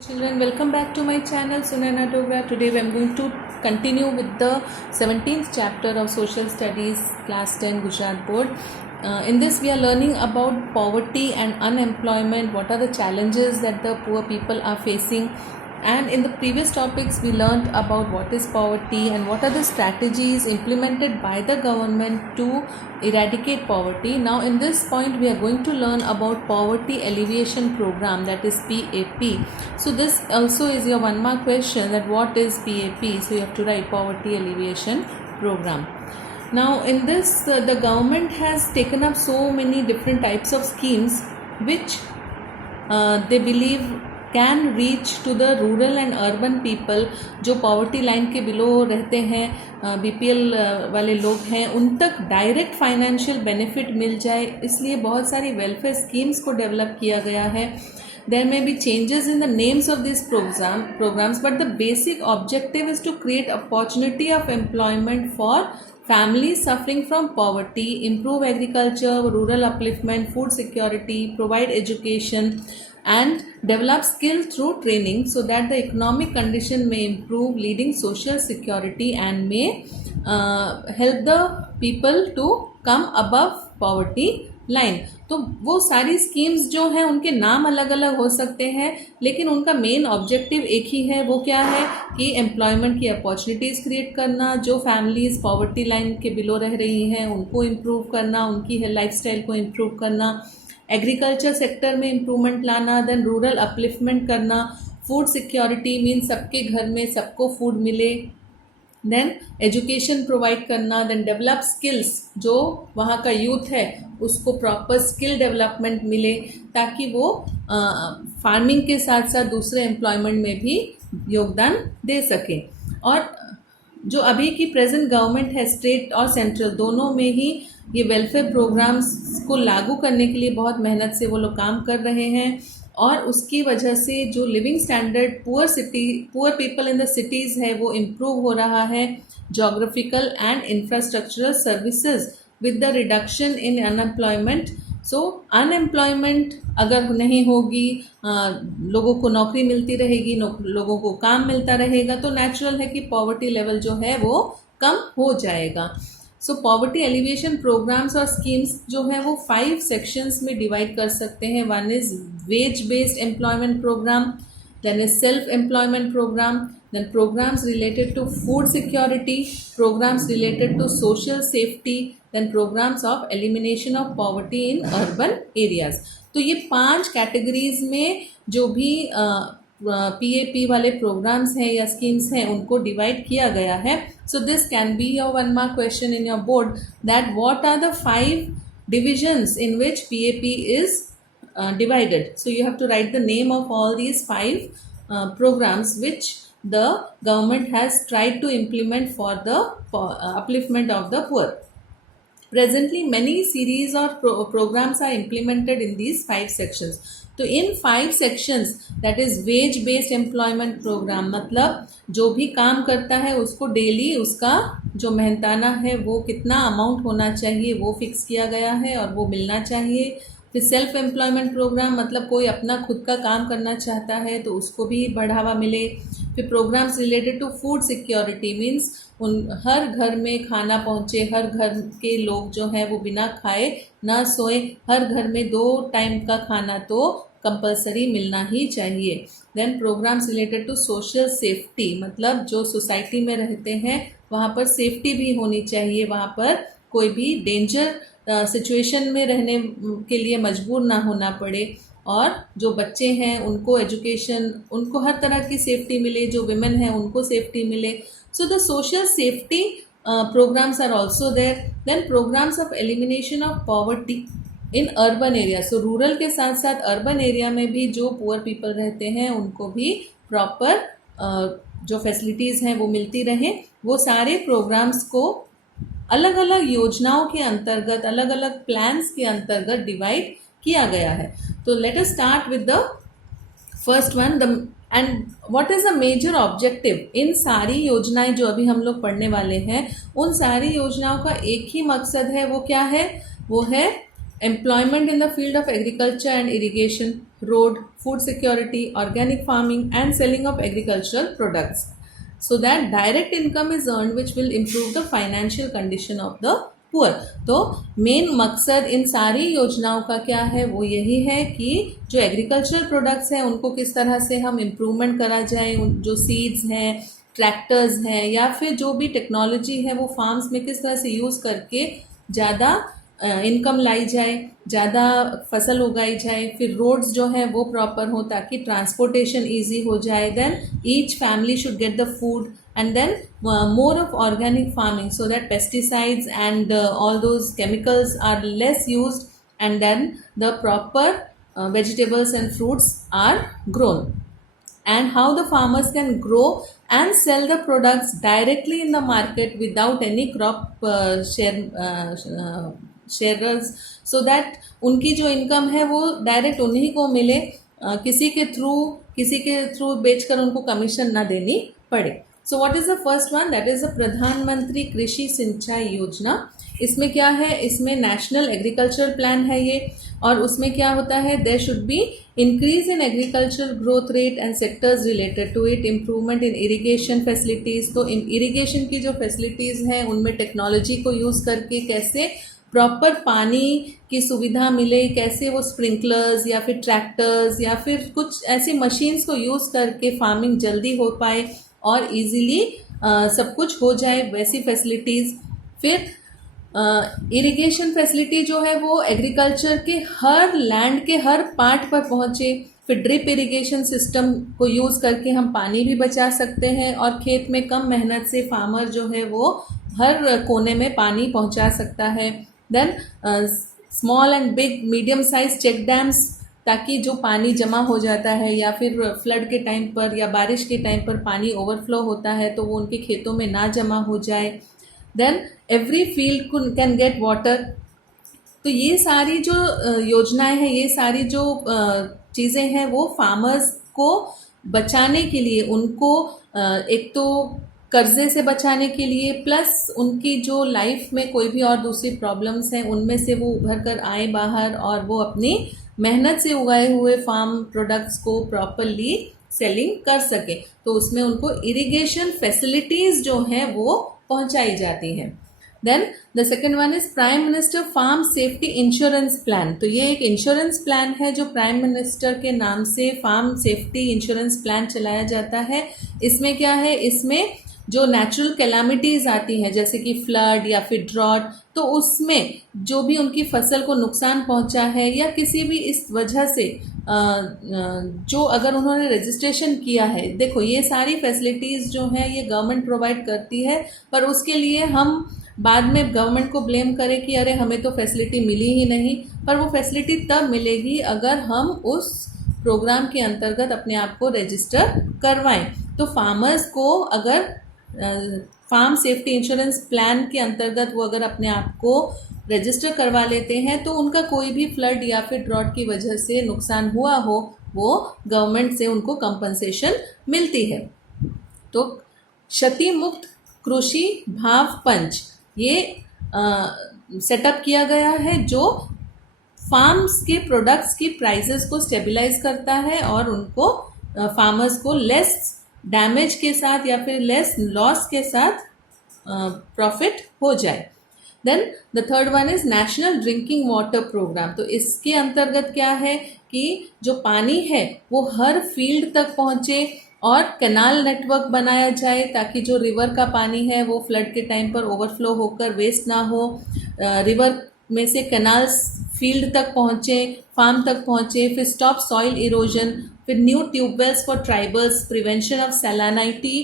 Children, welcome back to my channel Sunanatograph. Today I am going to continue with the 17th chapter of Social Studies Class 10 Gujarat Board. In this we are learning about poverty and unemployment, what are the challenges that the poor people are facing, and in the previous topics we learned about what is poverty and what are the strategies implemented by the government to eradicate poverty. Now in this point we are going to learn about poverty alleviation program, that is PAP. So this also is your 1 mark question, that what is PAP. So you have to write poverty alleviation program. Now in this the government has taken up so many different types of schemes which they believe can reach to the rural and urban people. जो poverty line के below रहते हैं, BPL वाले लोग हैं, उन तक direct financial benefit मिल जाए, इसलिए बहुत सारी वेलफेयर स्कीम्स को डेवलप किया गया है. There may be changes in the names of these programs, but the basic objective is to create opportunity of employment for families suffering from poverty, improve agriculture, rural upliftment, food security, provide education, and develop skill through training so that the economic condition may improve, leading social security, and may help the people to come above poverty line. तो वो सारी schemes जो हैं उनके नाम अलग अलग हो सकते हैं, लेकिन उनका मेन ऑब्जेक्टिव एक ही है. वो क्या है कि एम्प्लॉयमेंट की अपॉर्चुनिटीज़ क्रिएट करना, जो फैमिलीज़ पॉवर्टी लाइन के बिलो रह रही हैं उनको इम्प्रूव करना, उनकी लाइफस्टाइल को इम्प्रूव करना, एग्रीकल्चर सेक्टर में इम्प्रूवमेंट लाना, देन रूरल अपलिफ्टमेंट करना, फूड सिक्योरिटी मीन सबके घर में सबको फूड मिले, देन एजुकेशन प्रोवाइड करना, देन डेवलप स्किल्स, जो वहाँ का यूथ है उसको प्रॉपर स्किल डेवलपमेंट मिले ताकि वो फार्मिंग के साथ साथ दूसरे एम्प्लॉयमेंट में भी योगदान दे सकें. और जो अभी की प्रेजेंट गवर्नमेंट है, स्टेट और सेंट्रल दोनों में ही ये वेलफेयर प्रोग्राम्स को लागू करने के लिए बहुत मेहनत से वो लोग काम कर रहे हैं, और उसकी वजह से जो living standard poor people in the cities है वो इम्प्रूव हो रहा है. Geographical and infrastructural services with the reduction in unemployment. So unemployment अगर नहीं होगी, लोगों को नौकरी मिलती रहेगी, लोगों को काम मिलता रहेगा, तो नेचुरल है कि पॉवर्टी लेवल जो है वो कम हो जाएगा. सो पॉवर्टी एलिवेशन प्रोग्राम्स और स्कीम्स जो है वो 5 सेक्शंस में डिवाइड कर सकते हैं. 1 is wage based employment programme, then is self employment programme, then programmes related to food security, programmes related to social safety, then programmes of elimination of poverty in urban areas. तो ये 5 categories में जो भी PAP वाले programmes हैं या schemes हैं उनको डिवाइड किया गया है. So this can be your 1 mark question in your board, that what are the 5 divisions in which PAP is divided. So you have to write the name of all these 5 programs which the government has tried to implement for the upliftment of the poor. Presently many series or programs are implemented in these 5 sections. तो इन 5 sections, that is wage based employment programme, मतलब जो भी काम करता है उसको daily उसका जो मेहनताना है वो कितना अमाउंट होना चाहिए वो फिक्स किया गया है और वो मिलना चाहिए. फिर सेल्फ एम्प्लॉयमेंट प्रोग्राम, मतलब कोई अपना खुद का काम करना चाहता है तो उसको भी बढ़ावा मिले. फिर programmes related to food security means हर घर में खाना पहुँचे, हर घर के लोग जो हैं वो बिना खाए ना सोए, हर घर में 2 टाइम का खाना तो कंपलसरी मिलना ही चाहिए. Then programmes related to social safety, मतलब जो सोसाइटी में रहते हैं वहाँ पर सेफ्टी भी होनी चाहिए, वहाँ पर कोई भी डेंजर सिचुएशन में रहने के लिए मजबूर ना होना पड़े, और जो बच्चे हैं उनको एजुकेशन, उनको हर तरह की सेफ्टी मिले, जो विमेन हैं उनको सेफ्टी मिले. So the social safety programs are also there. Then programs of elimination of poverty in urban area. So rural के साथ साथ अर्बन एरिया में भी जो पुअर पीपल रहते हैं उनको भी प्रॉपर जो फैसिलिटीज़ हैं वो मिलती रहें. वो सारे प्रोग्राम्स को अलग अलग योजनाओं के अंतर्गत, अलग अलग प्लान्स के अंतर्गत डिवाइड किया गया है. तो let us start with the first one. And what is the major objective. इन सारी योजनाएं जो अभी हम लोग पढ़ने वाले हैं उन सारी योजनाओं का एक ही मकसद है. वो क्या है? वो है employment in the field of agriculture and irrigation. road, food security, organic farming, and selling of agricultural products. So that direct income is earned, which will improve the financial condition of the poor. तो main मकसद इन सारी योजनाओं का क्या है, वो यही है कि जो एग्रीकल्चरल प्रोडक्ट्स हैं उनको किस तरह से हम इम्प्रूवमेंट करा जाए, जो सीड्स हैं, ट्रैक्टर्स हैं, या फिर जो भी टेक्नोलॉजी है वो फार्म्स में किस तरह से यूज़ करके ज़्यादा इनकम लाई जाए, ज़्यादा फसल उगाई जाए. फिर रोड्स जो है वो प्रॉपर हो ताकि ट्रांसपोर्टेशन ईजी हो जाए. Then each family should get the food, and then more of organic farming so that pesticides and all those chemicals are less used, and then the proper vegetables and fruits are grown. And how the farmers can grow and sell the products directly in the market without any crop sharers, so that उनकी जो income है वो direct उन्हीं को मिले, किसी के through बेचकर उनको कमीशन ना देनी पड़े. So what is the first one, that is the प्रधानमंत्री कृषि सिंचाई योजना. इसमें क्या है, इसमें नेशनल एग्रीकल्चर प्लान है ये, और उसमें क्या होता है, there should be increase in agriculture growth rate and sectors related to it, improvement in irrigation facilities. तो इरिगेशन की जो फैसिलिटीज़ हैं उनमें टेक्नोलॉजी को यूज़ करके कैसे प्रॉपर पानी की सुविधा मिले, कैसे वो स्प्रिंकलर्स या फिर ट्रैक्टर्स या फिर कुछ ऐसी मशीन्स को यूज़ करके फार्मिंग जल्दी हो पाए और इजीली सब कुछ हो जाए, वैसी फैसिलिटीज़. फिर इरिगेशन फैसिलिटी जो है वो एग्रीकल्चर के हर लैंड के हर पार्ट पर पहुँचे. फिर ड्रिप इरिगेशन सिस्टम को यूज़ करके हम पानी भी बचा सकते हैं और खेत में कम मेहनत से फार्मर जो है वो हर कोने में पानी पहुंचा सकता है. Then small and big medium size check dams, ताकि जो पानी जमा हो जाता है या फिर फ्लड के टाइम पर या बारिश के टाइम पर पानी ओवरफ्लो होता है तो वो उनके खेतों में ना जमा हो जाए. Then every field can get water. तो ये सारी जो योजनाएं हैं, ये सारी जो चीज़ें हैं वो फार्मर्स को बचाने के लिए, उनको एक तो कर्जे से बचाने के लिए, प्लस उनकी जो लाइफ में कोई भी और दूसरी प्रॉब्लम्स हैं उनमें से वो उभर कर आए बाहर और वो अपनी मेहनत से उगाए हुए फार्म प्रोडक्ट्स को प्रॉपरली सेलिंग कर सके. तो उसमें उनको इरिगेशन फैसिलिटीज़ जो हैं वो पहुंचाई जाती हैं. Then the second one is prime minister farm safety insurance plan. तो ये एक इंश्योरेंस प्लान है जो प्राइम मिनिस्टर के नाम से फार्म सेफ्टी इंश्योरेंस प्लान चलाया जाता है. इसमें क्या है, इसमें जो नेचुरल कैलामिटीज़ आती हैं जैसे कि फ्लड या फिर ड्रॉट, तो उसमें जो भी उनकी फसल को नुकसान पहुंचा है या किसी भी इस वजह से जो अगर उन्होंने रजिस्ट्रेशन किया है, देखो ये सारी फैसिलिटीज़ जो हैं ये गवर्नमेंट प्रोवाइड करती है, पर उसके लिए हम बाद में गवर्नमेंट को ब्लेम करें कि अरे हमें तो फैसिलिटी मिली ही नहीं. पर वो फैसिलिटी तब मिलेगी अगर हम उस प्रोग्राम के अंतर्गत अपने आप को रजिस्टर करवाएं. तो फार्मर्स को अगर फार्म सेफ्टी इंश्योरेंस प्लान के अंतर्गत वो अगर अपने आप को रजिस्टर करवा लेते हैं तो उनका कोई भी फ्लड या फिर ड्रॉट की वजह से नुकसान हुआ हो वो गवर्नमेंट से उनको कंपनसेशन मिलती है. तो क्षति मुक्त कृषि भाव पंच ये सेटअप किया गया है जो फार्म्स के प्रोडक्ट्स की प्राइसेस को स्टेबलाइज करता है और उनको फार्मर्स को लेस डैमेज के साथ या फिर लेस लॉस के साथ प्रॉफिट हो जाए. Then the third one is national drinking water programme. तो इसके अंतर्गत क्या है कि जो पानी है वो हर फील्ड तक पहुँचे और कैनाल नेटवर्क बनाया जाए ताकि जो रिवर का पानी है वो फ्लड के टाइम पर ओवरफ्लो होकर वेस्ट ना हो. रिवर में से कैनाल्स फील्ड तक पहुँचे, फार्म तक पहुँचे. फिर स्टॉप सॉइल इरोजन. फिर new tubewells for tribals. Prevention of salinity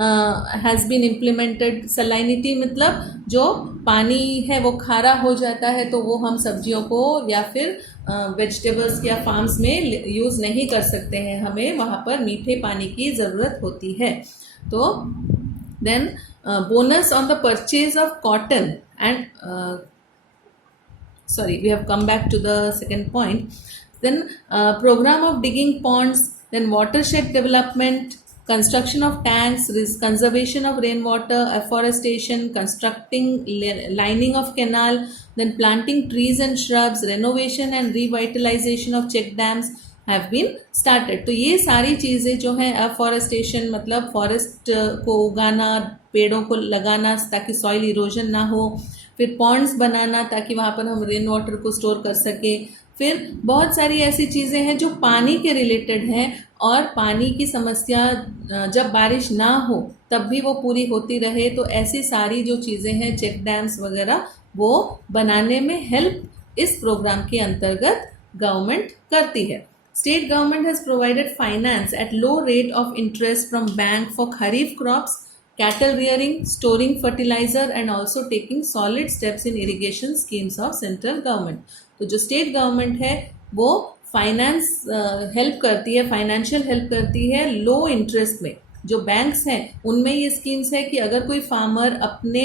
has been implemented. Salinity मतलब जो पानी है वो खारा हो जाता है तो वो हम सब्जियों को या फिर वेजिटेबल्स या फार्म्स में यूज़ नहीं कर सकते हैं, हमें वहाँ पर मीठे पानी की ज़रूरत होती है. तो then bonus on the purchase of cotton and we have come back to the second point. Then program of digging ponds, then watershed development, construction of tanks, conservation of rainwater, afforestation, constructing lining of canal, then planting trees and shrubs, renovation and revitalization of check dams, have been started. तो ये सारी चीज़ें जो हैं, afforestation मतलब forest को उगाना, पेड़ों को लगाना ताकि सॉइल इरोजन ना हो, फिर पॉन्ड्स बनाना ताकि वहाँ पर हम रेन वाटर को स्टोर कर सके, फिर बहुत सारी ऐसी चीज़ें हैं जो पानी के रिलेटेड हैं, और पानी की समस्या जब बारिश ना हो तब भी वो पूरी होती रहे, तो ऐसी सारी जो चीज़ें हैं, चेक डैम्स वगैरह, वो बनाने में हेल्प इस प्रोग्राम के अंतर्गत गवर्नमेंट करती है। State government has provided finance at low rate of interest from bank for kharif crops, cattle rearing, storing fertilizer and also taking solid steps in irrigation schemes of central government। तो जो state government है वो finance help करती है, financial help करती है लो interest में। जो बैंक्स हैं उनमें ये स्कीम्स है कि अगर कोई फार्मर अपने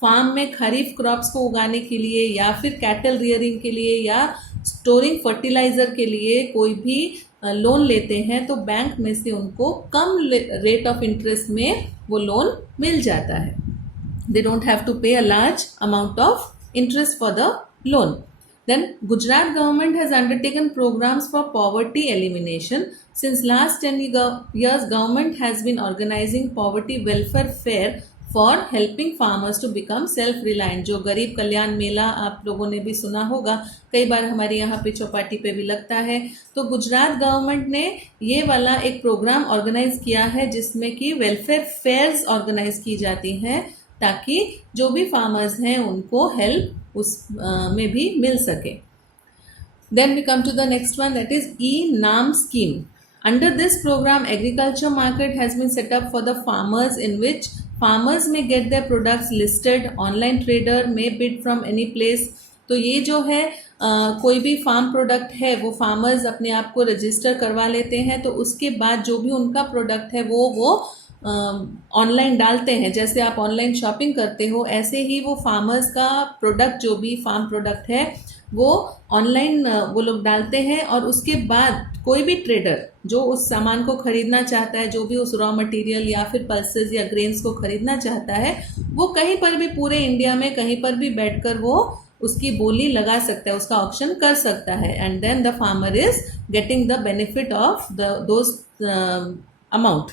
फार्म में खरीफ क्रॉप्स को उगाने के लिए या फिर कैटल रियरिंग के लिए या स्टोरिंग फर्टिलाइज़र के लिए कोई भी लोन लेते हैं तो बैंक में से उनको कम रेट ऑफ इंटरेस्ट में वो लोन मिल जाता है। दे डोंट हैव टू पे a large amount of interest for the loan. Then Gujarat government has undertaken programs for poverty elimination. Since last 10 years, government has been organizing poverty welfare fair for helping farmers to become self-reliant। जो गरीब कल्याण मेला आप लोगों ने भी सुना होगा, कई बार हमारे यहाँ पे चौपाटी पे भी लगता है। तो गुजरात गवर्नमेंट ने ये वाला एक प्रोग्राम ऑर्गेनाइज किया है जिसमें कि वेलफेयर फेयर्स ऑर्गेनाइज की जाती हैं ताकि जो भी फार्मर्स हैं उनको हेल्प उस में भी मिल सके। Then we come to the next one, that is E-NAM scheme. Under this program, agriculture market has been set up for the farmers in which farmers may get their products listed, online trader may bid from any place। तो ये जो है कोई भी farm product है वो farmers अपने आप को रजिस्टर करवा लेते हैं, तो उसके बाद जो भी उनका प्रोडक्ट है वो ऑनलाइन डालते हैं। जैसे आप ऑनलाइन शॉपिंग करते हो ऐसे ही वो फार्मर्स का प्रोडक्ट जो भी फार्म प्रोडक्ट है वो ऑनलाइन वो लोग डालते हैं, और उसके बाद कोई भी ट्रेडर जो उस सामान को खरीदना चाहता है, जो भी उस रॉ मटेरियल या फिर पल्सेस या ग्रेन्स को खरीदना चाहता है, वो कहीं पर भी पूरे इंडिया में कहीं पर भी बैठकर वो उसकी बोली लगा सकता है, उसका ऑक्शन कर सकता है, and then the farmer is getting the benefit of those amount.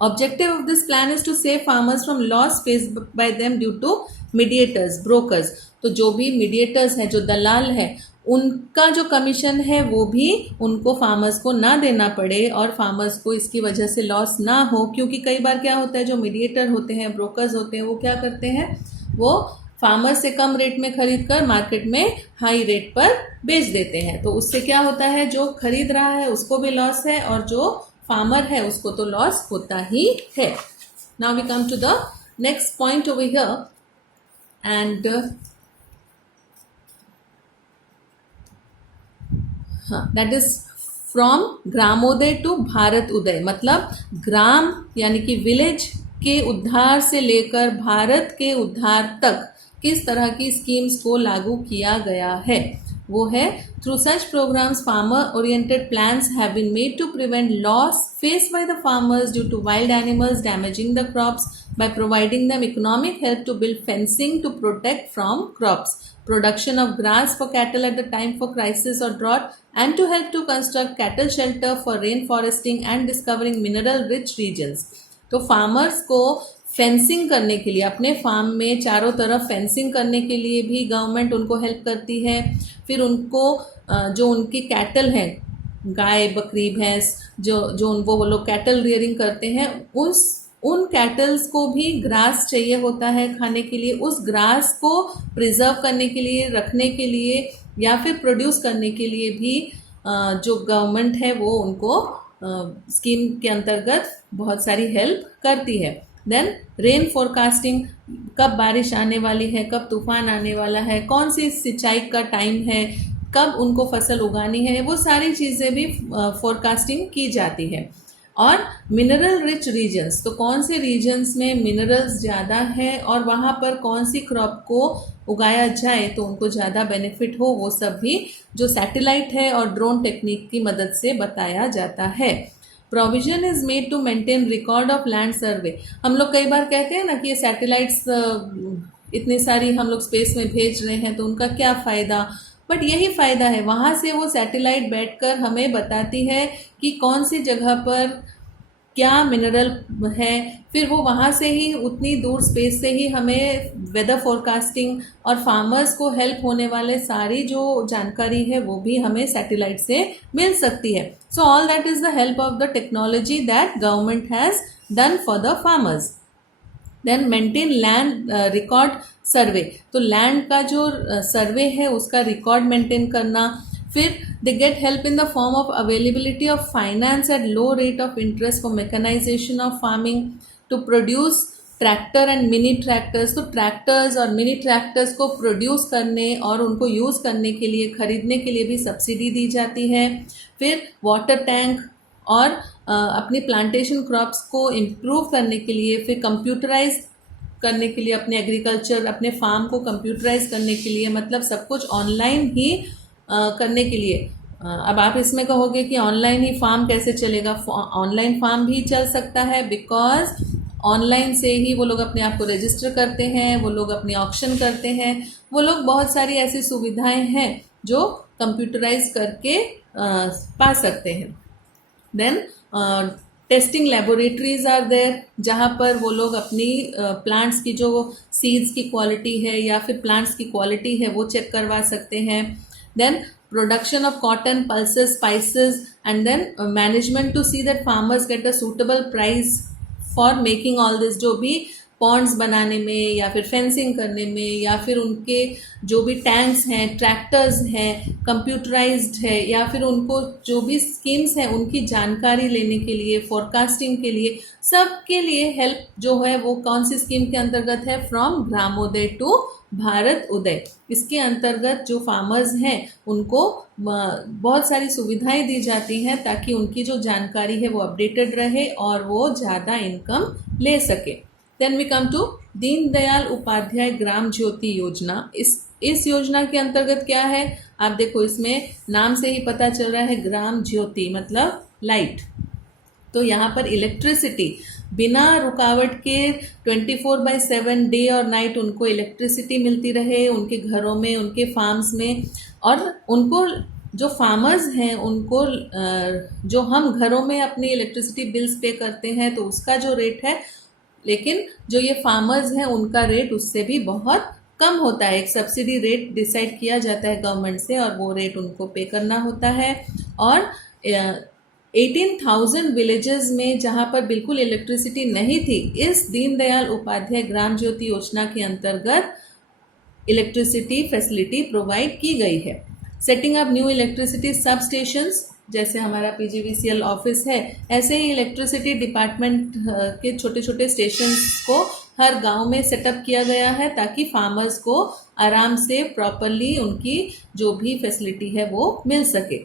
Objective of this plan is to save farmers from loss faced by them due to mediators, brokers। तो जो भी मीडिएटर्स हैं, जो दलाल हैं, उनका जो कमीशन है वो भी उनको फार्मर्स को ना देना पड़े और फार्मर्स को इसकी वजह से लॉस ना हो। क्योंकि कई बार क्या होता है, जो मीडिएटर होते हैं, ब्रोकर्स होते हैं, वो क्या करते हैं, वो फार्मर से कम रेट में खरीद कर मार्केट में हाई रेट पर बेच देते हैं। तो उससे क्या होता है, जो खरीद रहा है उसको भी लॉस है और जो फार्मर है उसको तो लॉस होता ही है। Now we come to the next point over here, and that is from Gramodaya to Bharat Uday. मतलब ग्राम यानी कि विलेज के उद्धार से लेकर भारत के उद्धार तक किस तरह की स्कीम्स को लागू किया गया है, वो है through such programmes farmer oriented plans have been made to prevent loss faced by the farmers due to wild animals damaging the crops by providing them economic help to build fencing to protect from crops, production of grass for cattle at the time for crisis or drought, and to help to construct cattle shelter for rainforesting and discovering mineral rich regions। तो farmers को fencing करने के लिए, अपने farm में चारों तरफ fencing करने के लिए भी गवर्नमेंट उनको हेल्प करती है। फिर उनको जो उनकी कैटल हैं, गाय बकरी भैंस, जो वो लोग कैटल रियरिंग करते हैं, उन कैटल्स को भी ग्रास चाहिए होता है खाने के लिए। उस ग्रास को प्रिजर्व करने के लिए, रखने के लिए या फिर प्रोड्यूस करने के लिए भी जो गवर्नमेंट है वो उनको स्कीम के अंतर्गत बहुत सारी हेल्प करती है। देन रेन फोरकास्टिंग, कब बारिश आने वाली है, कब तूफान आने वाला है, कौन सी सिंचाई का टाइम है, कब उनको फसल उगानी है, वो सारी चीज़ें भी फोरकास्टिंग की जाती है। और मिनरल रिच रीजन्स, तो कौन से रीजन्स में मिनरल्स ज़्यादा है और वहाँ पर कौन सी क्रॉप को उगाया जाए तो उनको ज़्यादा बेनिफिट हो, वो सब भी जो सैटेलाइट है और ड्रोन टेक्निक की मदद से बताया जाता है। Provision is made to maintain record of land survey. हम लोग कई बार कहते हैं ना कि ये सैटेलाइट्स इतनी सारी हम लोग स्पेस में भेज रहे हैं तो उनका क्या फ़ायदा, बट यही फ़ायदा है, वहाँ से वो सैटेलाइट बैठकर हमें बताती है कि कौन सी जगह पर क्या मिनरल है। फिर वो वहाँ से ही उतनी दूर स्पेस से ही हमें वेदर फोरकास्टिंग और फार्मर्स को हेल्प होने वाले सारी जो जानकारी है वो भी हमें सैटेलाइट से मिल सकती है। So all that is the help of the technology that government has done for the farmers. Then maintain land record survey, तो लैंड का जो सर्वे है उसका रिकॉर्ड मेंटेन करना। फिर they get help in the form of availability of finance at low rate of interest for mechanisation of farming to produce tractor and mini tractors. तो tractors और mini tractors को produce करने और उनको use करने के लिए, खरीदने के लिए भी सब्सिडी दी जाती है। फिर वाटर टैंक और अपनी प्लांटेशन क्रॉप्स को इम्प्रूव करने के लिए, फिर कंप्यूटराइज करने के लिए, अपने एग्रीकल्चर, अपने फार्म को कंप्यूटराइज करने के लिए, मतलब सब कुछ ऑनलाइन ही करने के लिए। अब आप इसमें कहोगे कि ऑनलाइन ही फार्म कैसे चलेगा? ऑनलाइन फार्म भी चल सकता है, बिकॉज ऑनलाइन से ही वो लोग अपने आप को रजिस्टर करते हैं, वो लोग अपनी ऑक्शन करते हैं, वो लोग बहुत सारी ऐसी सुविधाएं हैं जो कंप्यूटराइज करके पा सकते हैं। Then testing laboratories are there, जहाँ पर वो लोग अपनी प्लांट्स की जो सीड्स की क्वालिटी है या फिर प्लांट्स की क्वालिटी है वो चेक करवा सकते हैं। Then production of cotton, pulses, spices and then management to see that farmers get a suitable price for making all this. जो भी पॉन्ड्स बनाने में या फिर फेंसिंग करने में या फिर उनके जो भी टैंक्स हैं, ट्रैक्टर्स हैं, कंप्यूटराइज्ड है, या फिर उनको जो भी स्कीम्स हैं उनकी जानकारी लेने के लिए, फोरकास्टिंग के लिए, सब के लिए हेल्प जो है वो कौन सी स्कीम के अंतर्गत है? फ्रॉम ग्रामोदय टू भारत उदय। इसके अंतर्गत जो फार्मर्स हैं उनको बहुत सारी सुविधाएं दी जाती हैं ताकि उनकी जो जानकारी है वो अपडेटेड रहे और वो ज़्यादा इनकम ले सके। Then we come to Deendayal Upadhyaya Gram Jyoti Yojana. इस योजना के अंतर्गत क्या है? आप देखो, इसमें नाम से ही पता चल रहा है, ग्राम ज्योति मतलब लाइट। तो यहाँ पर इलेक्ट्रिसिटी बिना रुकावट के 24/7 डे और नाइट उनको इलेक्ट्रिसिटी मिलती रहे उनके घरों में, उनके फार्म्स में। और उनको जो फार्मर्स हैं उनको जो हम घरों में अपनी इलेक्ट्रिसिटी बिल्स पे करते हैं तो उसका जो रेट है, लेकिन जो ये फार्मर्स हैं उनका रेट उससे भी बहुत कम होता है। एक सब्सिडी रेट डिसाइड किया जाता है गवर्नमेंट से और वो रेट उनको पे करना होता है। और 18,000 विलेजेस में जहाँ पर बिल्कुल इलेक्ट्रिसिटी नहीं थी, इस दीनदयाल उपाध्याय ग्राम ज्योति योजना के अंतर्गत इलेक्ट्रिसिटी फैसिलिटी प्रोवाइड की गई है। सेटिंग अप न्यू इलेक्ट्रिसिटी सब स्टेशंस, जैसे हमारा PGVCL ऑफिस है, ऐसे ही इलेक्ट्रिसिटी डिपार्टमेंट के छोटे छोटे स्टेशंस को हर गांव में सेटअप किया गया है ताकि फार्मर्स को आराम से प्रॉपरली उनकी जो भी फैसिलिटी है वो मिल सके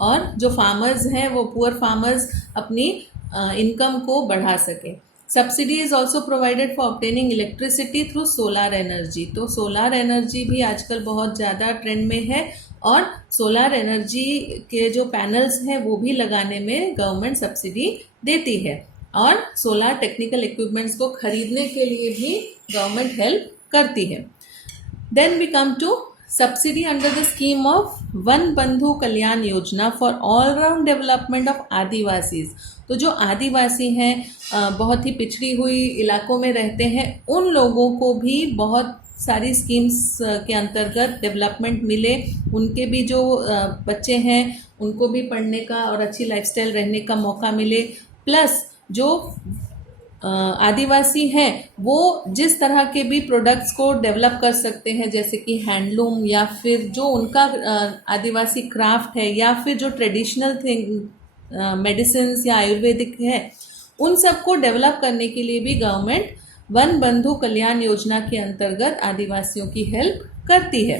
और जो फार्मर्स हैं वो पुअर फार्मर्स अपनी इनकम को बढ़ा सके। Subsidy is also provided for obtaining electricity through solar energy. तो सोलार एनर्जी भी आजकल बहुत ज़्यादा ट्रेंड में है और सोलार एनर्जी के जो पैनल्स हैं वो भी लगाने में गवर्नमेंट सब्सिडी देती है और सोलार टेक्निकल इक्विपमेंट्स को खरीदने के लिए भी गवर्नमेंट हेल्प करती है। Then we come to subsidy under the scheme of Van Bandhu Kalyan Yojana for all round development of आदिवासीज। तो जो आदिवासी हैं, बहुत ही पिछड़ी हुई इलाकों में रहते हैं, उन लोगों को भी बहुत सारी स्कीम्स के अंतर्गत डेवलपमेंट मिले, उनके भी जो बच्चे हैं उनको भी पढ़ने का और अच्छी लाइफस्टाइल रहने का मौका मिले। प्लस जो आदिवासी हैं वो जिस तरह के भी प्रोडक्ट्स को डेवलप कर सकते हैं, जैसे कि हैंडलूम या फिर जो उनका आदिवासी क्राफ्ट है या फिर जो ट्रेडिशनल थिंग मेडिसिन्स या आयुर्वेदिक है, उन सब को डेवलप करने के लिए भी गवर्नमेंट वन बंधु कल्याण योजना के अंतर्गत आदिवासियों की हेल्प करती है।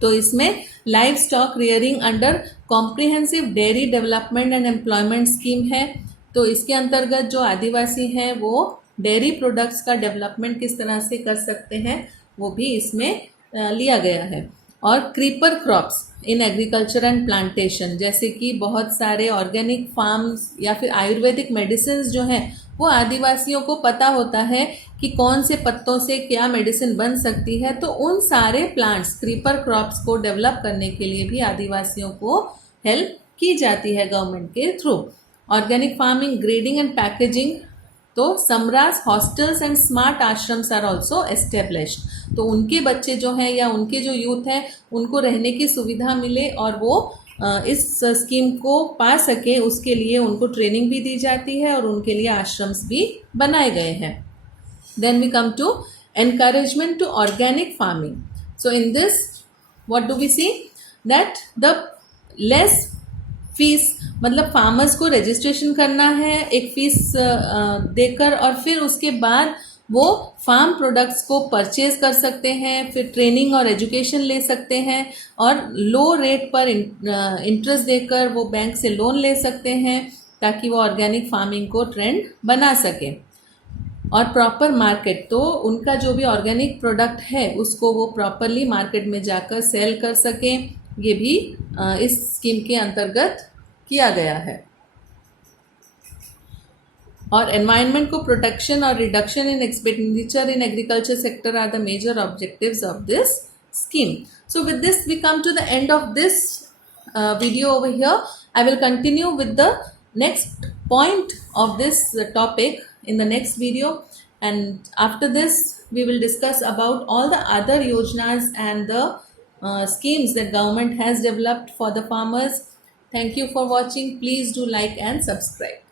तो इसमें live stock rearing under comprehensive dairy development and employment scheme है। तो इसके अंतर्गत जो आदिवासी हैं वो डेयरी प्रोडक्ट्स का डेवलपमेंट किस तरह से कर सकते हैं वो भी इसमें लिया गया है। और creeper crops in agriculture and plantation, जैसे कि बहुत सारे ऑर्गेनिक फार्म्स या फिर आयुर्वेदिक मेडिसिन जो हैं वो आदिवासियों को पता होता है कि कौन से पत्तों से क्या मेडिसिन बन सकती है, तो उन सारे प्लांट्स, क्रीपर क्रॉप्स को डेवलप करने के लिए भी आदिवासियों को हेल्प की जाती है गवर्नमेंट के through. Organic farming, grading and packaging, तो Samras hostels and smart ashrams are also established. तो उनके बच्चे जो हैं या उनके जो यूथ हैं उनको रहने की सुविधा मिले और वो इस स्कीम को पा सके, उसके लिए उनको ट्रेनिंग भी दी जाती है और उनके लिए आश्रम्स भी बनाए गए हैं। Then we come to encouragement to organic farming. So in this what do we see that the less fees, मतलब फार्मर्स को रजिस्ट्रेशन करना है एक फीस देकर, और फिर उसके बाद वो फार्म प्रोडक्ट्स को परचेज कर सकते हैं, फिर ट्रेनिंग और एजुकेशन ले सकते हैं, और लो रेट पर इंटरेस्ट देकर वो बैंक से लोन ले सकते हैं ताकि वो ऑर्गेनिक फार्मिंग को ट्रेंड बना सके। और प्रॉपर मार्केट, तो उनका जो भी ऑर्गेनिक प्रोडक्ट है उसको वो प्रॉपरली मार्केट में जाकर सेल कर सकें, ये भी इस स्कीम के अंतर्गत किया गया है। और एनवायरनमेंट को प्रोटेक्शन और reduction in expenditure in agriculture sector are the major objectives of this scheme. So with this we come to the end of this video over here. I will continue with the next point of this topic in the next video, and after this we will discuss about all the other yojnas and the schemes that government has developed for the farmers. Thank you for watching. Please do like and subscribe.